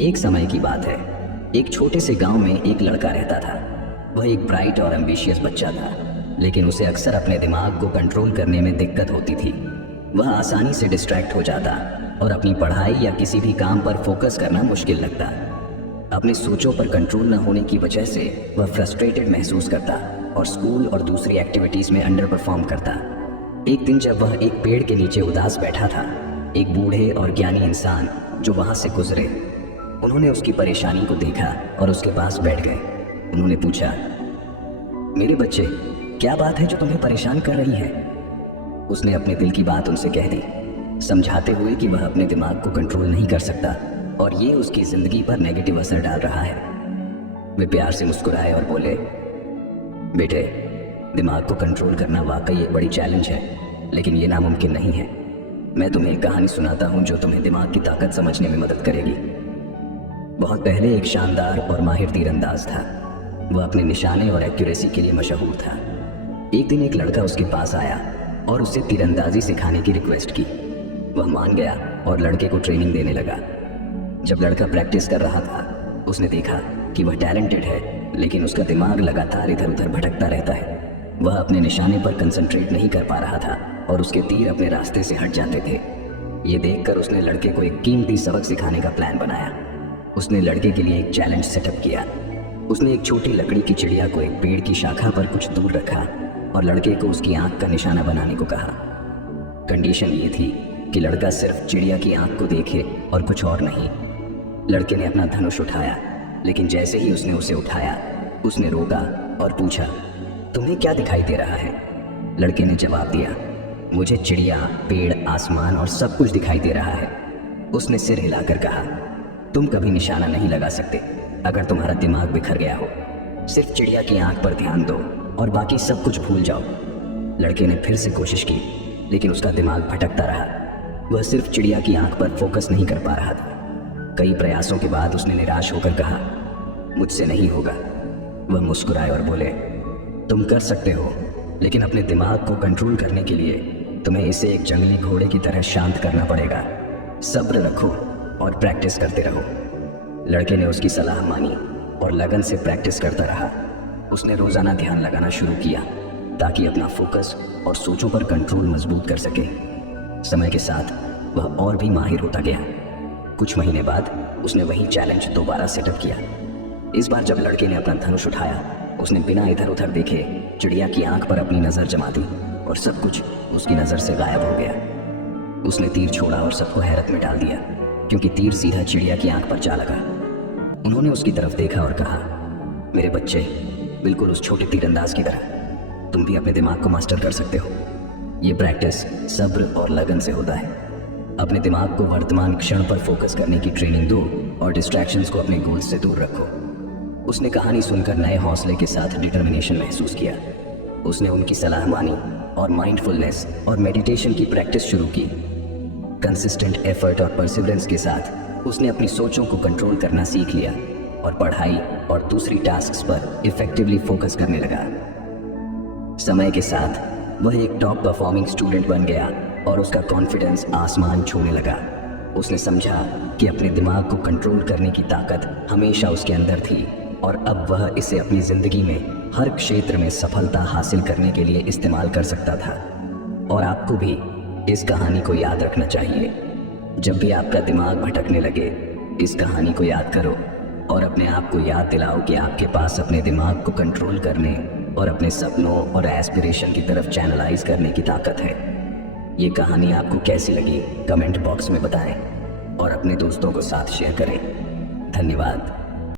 एक समय की बात है। एक छोटे से गांव में एक लड़का रहता था। वह एक ब्राइट और एम्बिशियस बच्चा था, लेकिन उसे अक्सर अपने दिमाग को कंट्रोल करने में दिक्कत होती थी। वह आसानी से डिस्ट्रैक्ट हो जाता और अपनी पढ़ाई या किसी भी काम पर फोकस करना मुश्किल लगता। अपनी सोचों पर कंट्रोल न होने की वजह से वह फ्रस्ट्रेटेड महसूस करता और स्कूल और दूसरी एक्टिविटीज में अंडर परफॉर्म करता। एक दिन जब वह एक पेड़ के नीचे उदास बैठा था, एक बूढ़े और ज्ञानी इंसान जो वहां से गुजरे, उन्होंने उसकी परेशानी को देखा और उसके पास बैठ गए। उन्होंने पूछा, मेरे बच्चे, क्या बात है जो तुम्हें परेशान कर रही है? उसने अपने दिल की बात उनसे कह दी, समझाते हुए कि वह अपने दिमाग को कंट्रोल नहीं कर सकता और ये उसकी जिंदगी पर नेगेटिव असर डाल रहा है। वे प्यार से मुस्कुराए और बोले, बेटे, दिमाग को कंट्रोल करना वाकई एक बड़ी चैलेंज है, लेकिन ये नामुमकिन नहीं है। मैं तुम्हें एक कहानी सुनाता हूँ जो तुम्हें दिमाग की ताकत समझने में मदद करेगी। बहुत पहले एक शानदार और माहिर तीरंदाज था। वह अपने निशाने और एक्यूरेसी के लिए मशहूर था। एक दिन एक लड़का उसके पास आया और उसे तीरंदाजी सिखाने की रिक्वेस्ट की। वह मान गया और लड़के को ट्रेनिंग देने लगा। जब लड़का प्रैक्टिस कर रहा था, उसने देखा कि वह टैलेंटेड है, लेकिन उसका दिमाग लगातार इधर उधर भटकता रहता है। वह अपने निशाने पर कंसंट्रेट नहीं कर पा रहा था और उसके तीर अपने रास्ते से हट जाते थे। ये देखकर उसने लड़के को एक कीमती सबक सिखाने का प्लान बनाया। उसने लड़के के लिए एक चैलेंज सेटअप किया। उसने एक छोटी लकड़ी की चिड़िया को एक पेड़ की शाखा पर कुछ दूर रखा और लड़के को उसकी आंख का निशाना बनाने को कहा। कंडीशन ये थी कि लड़का सिर्फ चिड़िया की आंख को देखे और कुछ और नहीं। लड़के ने अपना धनुष उठाया, लेकिन जैसे ही उसने उसे उठाया, उसने रोका और पूछा, तुम्हें क्या दिखाई दे रहा है? लड़के ने जवाब दिया, मुझे चिड़िया, पेड़, आसमान और सब कुछ दिखाई दे रहा है। उसने सिर हिलाकर कहा, तुम कभी निशाना नहीं लगा सकते अगर तुम्हारा दिमाग बिखर गया हो। सिर्फ चिड़िया की आंख पर ध्यान दो और बाकी सब कुछ भूल जाओ। लड़के ने फिर से कोशिश की, लेकिन उसका दिमाग भटकता रहा। वह सिर्फ चिड़िया की आंख पर फोकस नहीं कर पा रहा था। कई प्रयासों के बाद उसने निराश होकर कहा, मुझसे नहीं होगा। वह मुस्कुराए और बोले, तुम कर सकते हो, लेकिन अपने दिमाग को कंट्रोल करने के लिए तुम्हें इसे एक जंगली घोड़े की तरह शांत करना पड़ेगा। सब्र रखो और प्रैक्टिस करते रहो। लड़के ने उसकी सलाह मानी और लगन से प्रैक्टिस करता रहा। उसने रोजाना ध्यान लगाना शुरू किया ताकि अपना फोकस और सोचों पर कंट्रोल मजबूत कर सके। समय के साथ वह और भी माहिर होता गया। कुछ महीने बाद उसने वही चैलेंज दोबारा सेटअप किया। इस बार जब लड़के ने अपना धनुष उठाया, उसने बिना इधर उधर देखे चिड़िया की आंख पर अपनी नजर जमा दी और सब कुछ उसकी नजर से गायब हो गया। उसने तीर छोड़ा और सबको हैरत में डाल दिया, क्योंकि तीर सीधा चिड़िया की आंख पर जा लगा। उन्होंने उसकी तरफ देखा और कहा, मेरे बच्चे, बिल्कुल उस छोटे तीरंदाज की तरह तुम भी अपने दिमाग को मास्टर कर सकते हो। ये प्रैक्टिस सब्र और लगन से होता है। अपने दिमाग को वर्तमान क्षण पर फोकस करने की ट्रेनिंग दो और डिस्ट्रैक्शंस को अपने गोल्स से दूर रखो। उसने कहानी सुनकर नए हौसले के साथ डिटर्मिनेशन महसूस किया। उसने उनकी सलाह मानी और माइंडफुलनेस और मेडिटेशन की प्रैक्टिस शुरू की। कंसिस्टेंट एफर्ट और परसिवरेंस के साथ उसने अपनी सोचों को कंट्रोल करना सीख लिया और पढ़ाई और दूसरी टास्क्स पर इफेक्टिवली फोकस करने लगा। समय के साथ वह एक टॉप परफॉर्मिंग स्टूडेंट बन गया और उसका कॉन्फिडेंस आसमान छूने लगा। उसने समझा कि अपने दिमाग को कंट्रोल करने की ताकत हमेशा उसके अंदर थी और अब वह इसे अपनी जिंदगी में हर क्षेत्र में सफलता हासिल करने के लिए इस्तेमाल कर सकता था। और आपको भी इस कहानी को याद रखना चाहिए। जब भी आपका दिमाग भटकने लगे, इस कहानी को याद करो और अपने आप को याद दिलाओ कि आपके पास अपने दिमाग को कंट्रोल करने और अपने सपनों और एस्पिरेशन की तरफ चैनलाइज करने की ताकत है। ये कहानी आपको कैसी लगी कमेंट बॉक्स में बताएं और अपने दोस्तों को साथ शेयर करें। धन्यवाद।